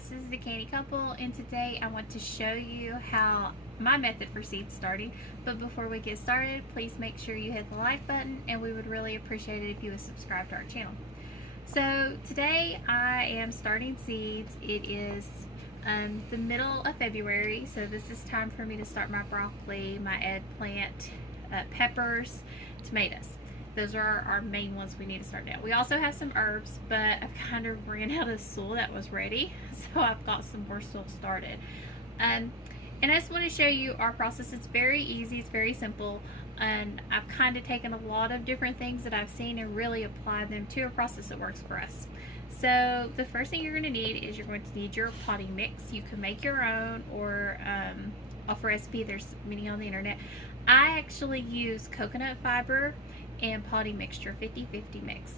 this is the Canny Couple, and today I want to show you how my method for seed starting. But before we get started, please make sure you hit the like button, and we would really appreciate it if you would subscribe to our channel. So today I am starting seeds. It is the middle of February, so this is time for me to start my broccoli, my eggplant, peppers, tomatoes. Those are our main ones we need to start now. We also have some herbs, but I've kind of ran out of soil that was ready, so I've got some more soil started. And I just want to show you our process. It's very easy, it's very simple, and I've kind of taken a lot of different things that I've seen and really applied them to a process that works for us. So the first thing you're going to need is you're going to need your potting mix. You can make your own or off a recipe. There's many on the internet. I actually use coconut fiber and potting mixture, 50-50 mix.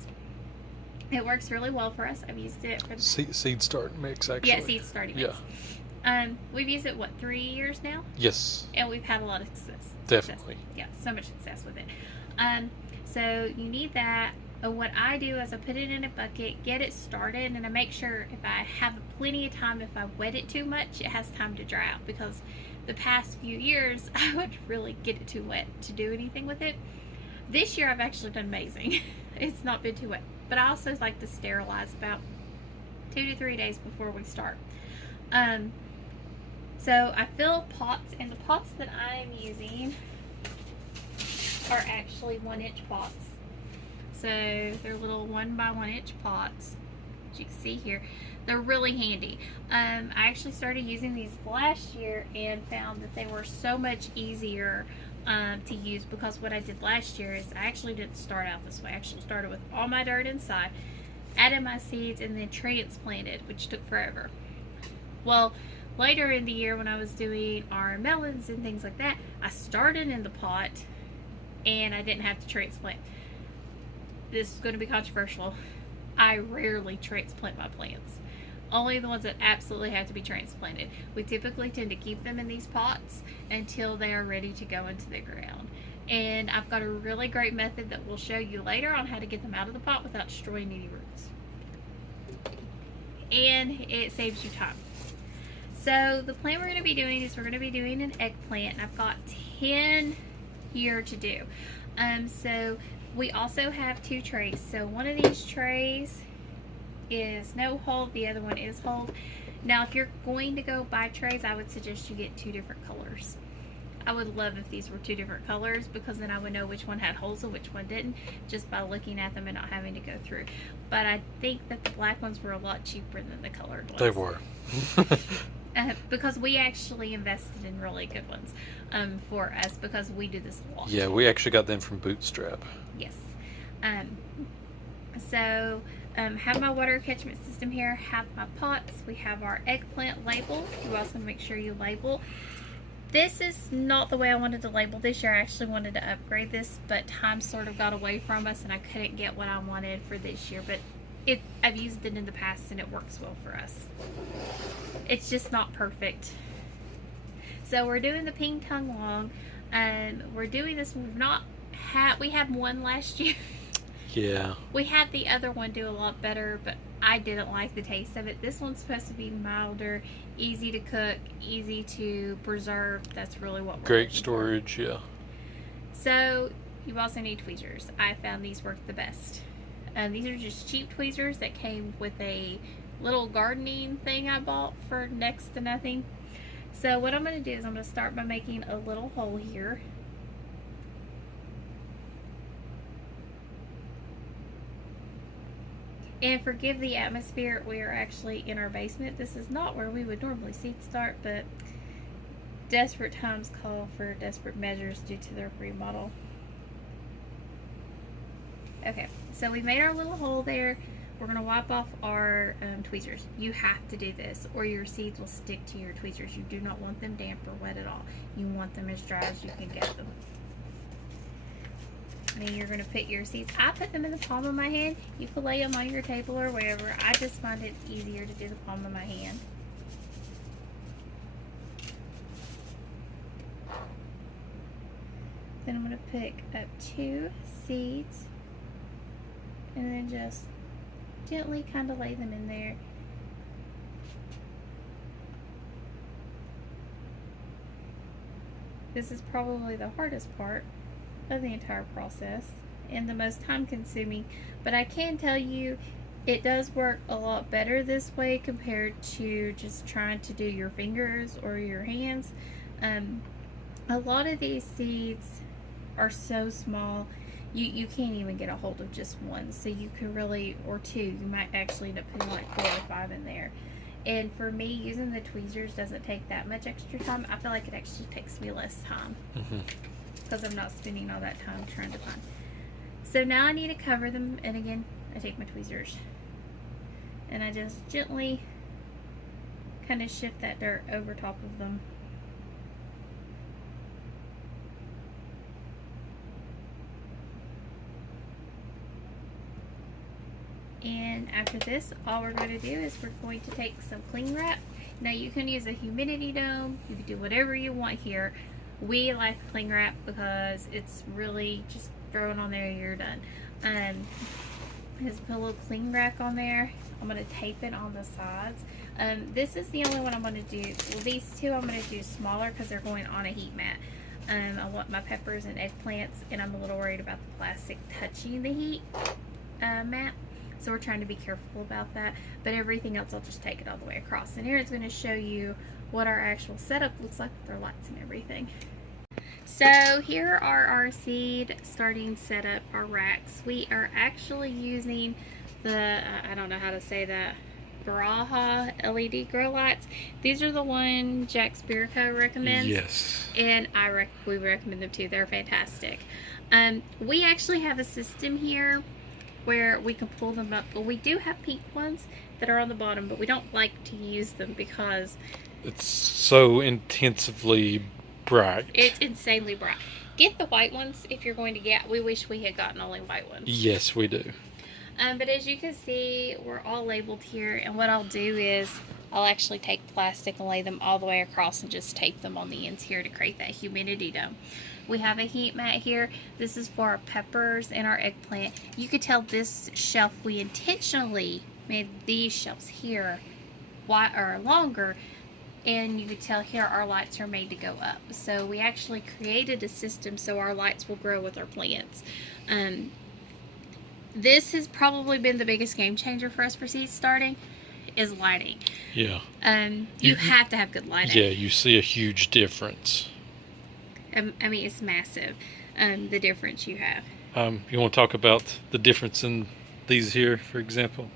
It works really well for us. I've used it for the seed starting mix, actually. Yeah, seed starting mix. Yeah. We've used it, what, 3 years now? Yes. And we've had a lot of success. Definitely. Yeah, so much success with it. So you need that. What I do is I put it in a bucket, get it started, and I make sure if I have plenty of time, if I wet it too much, it has time to dry out, because the past few years I would really get it too wet to do anything with it. This year I've actually done amazing. It's not been too wet, but I also like to sterilize about 2 to 3 days before we start. So I fill pots, and the pots that I'm using are actually 1-inch pots. So they're little 1 by 1 inch pots, as you can see here. They're really handy. I actually started using these last year and found that they were so much easier to use, because what I did last year is I actually didn't start out this way. I actually started with all my dirt inside, added my seeds, and then transplanted, which took forever. Well, later in the year when I was doing our melons and things like that, I started in the pot and I didn't have to transplant. This is going to be controversial. I rarely transplant my plants. Only the ones that absolutely have to be transplanted. We typically tend to keep them in these pots until they are ready to go into the ground. And I've got a really great method that we'll show you later on how to get them out of the pot without destroying any roots. And it saves you time. So the plant we're going to be doing is we're going to be doing an eggplant, and I've got 10 here to do. So we also have 2 trays. So one of these trays is no hold, the other one is hold. Now if you're going to go buy trays, I would suggest you get 2 different colors. I would love if these were 2 different colors, because then I would know which one had holes and which one didn't, just by looking at them and not having to go through. But I think that the black ones were a lot cheaper than the colored ones. They were. Because we actually invested in really good ones for us, because we do this a lot. Yeah, we actually got them from Bootstrap. Yes. Have my water catchment system here, have my pots, we have our eggplant label. You also want to make sure you label. This is not the way I wanted to label this year. I actually wanted to upgrade this, but time sort of got away from us and I couldn't get what I wanted for this year. But I've used it in the past and it works well for us. It's just not perfect. So we're doing the ping tongue long, and we're doing this. We had one last year. Yeah. We had the other one do a lot better, but I didn't like the taste of it. This one's supposed to be milder, easy to cook, easy to preserve. That's really what we're Great storage, yeah. So you also need tweezers. I found these work the best. These are just cheap tweezers that came with a little gardening thing I bought for next to nothing. So what I'm going to do is I'm going to start by making a little hole here. And forgive the atmosphere, we are actually in our basement. This is not where we would normally seed start, but desperate times call for desperate measures due to their remodel. Okay, so we made our little hole there. We're going to wipe off our tweezers. You have to do this, or your seeds will stick to your tweezers. You do not want them damp or wet at all. You want them as dry as you can get them. And then you're going to put your seeds. I put them in the palm of my hand. You can lay them on your table or wherever. I just find it easier to do the palm of my hand. Then I'm going to pick up 2 seeds and then just gently kind of lay them in there. This is probably the hardest part of the entire process and the most time consuming, but I can tell you it does work a lot better this way compared to just trying to do your fingers or your hands. A lot of these seeds are so small you can't even get a hold of just one, so you could really, or two, you might actually end up putting like 4 or 5 in there. And for me, using the tweezers doesn't take that much extra time. I feel like it actually takes me less time because I'm not spending all that time trying to find. So now I need to cover them, and again I take my tweezers and I just gently kind of shift that dirt over top of them. And after this, all we're going to do is we're going to take some cling wrap. Now you can use a humidity dome, you can do whatever you want here. We like cling wrap because it's really just throw it on there and you're done. Just put a little cling wrap on there. I'm going to tape it on the sides. This is the only one I'm going to do. Well, these two I'm going to do smaller because they're going on a heat mat. I want my peppers and eggplants, and I'm a little worried about the plastic touching the heat mat. So we're trying to be careful about that. But everything else, I'll just take it all the way across. And here it's going to show you what our actual setup looks like with our lights and everything. So here are our seed starting setup, our racks. We are actually using the, I don't know how to say that, Baraha LED grow lights. These are the one Jack Spirico recommends. Yes. And we recommend them too. They're fantastic. We actually have a system here where we can pull them up, but we do have pink ones that are on the bottom, but we don't like to use them because it's so intensively bright. It's insanely bright. Get the white ones if you're going to get. We wish we had gotten only white ones. Yes, we do. But as you can see, we're all labeled here, and what I'll do is I'll actually take plastic and lay them all the way across and just tape them on the ends here to create that humidity dome. We have a heat mat here. This is for our peppers and our eggplant. You could tell this shelf, we intentionally made these shelves here wide or longer, and you could tell here our lights are made to go up. So we actually created a system so our lights will grow with our plants. This has probably been the biggest game changer for us for seed starting, is lighting. Yeah. You have to have good lighting. Yeah, you see a huge difference. I mean, it's massive, the difference you have. You want to talk about the difference in these here, for example?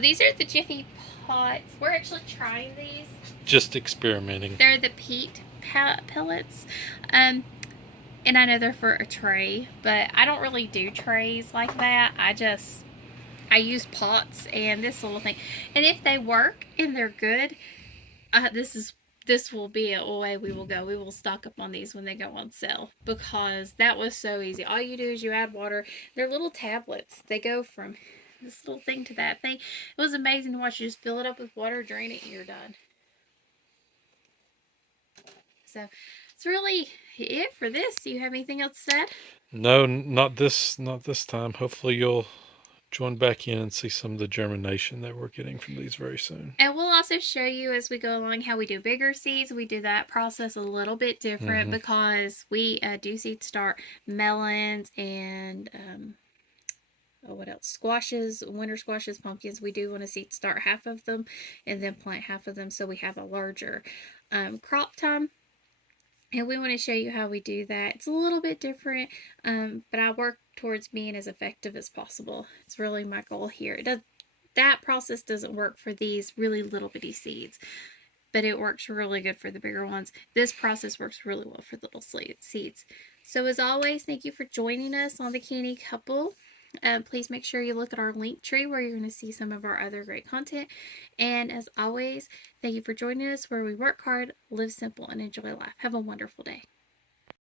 These are the Jiffy pots. We're actually trying these. Just experimenting. They're the peat pellets. And I know they're for a tray, but I don't really do trays like that. I use pots and this little thing. And if they work and they're good, this will be a way we will go. We will stock up on these when they go on sale, because that was so easy. All you do is you add water. They're little tablets. They go from this little thing to that thing. It was amazing to watch. You just fill it up with water, drain it, and you're done. So it's really it for this. Do you have anything else to add? No, not this time. Hopefully you'll join back in and see some of the germination that we're getting from these very soon. And we'll also show you as we go along how we do bigger seeds. We do that process a little bit different because we do seed start melons and what else? Squashes, winter squashes, pumpkins. We do want to seed start half of them and then plant half of them so we have a larger crop time. And we want to show you how we do that. It's a little bit different, but I work towards being as effective as possible. It's really my goal here. That process doesn't work for these really little bitty seeds, but it works really good for the bigger ones. This process works really well for little seeds. So as always, thank you for joining us on the Canny Couple. Please make sure you look at our link tree where you're going to see some of our other great content. And as always, thank you for joining us where we work hard, live simple, and enjoy life. Have a wonderful day.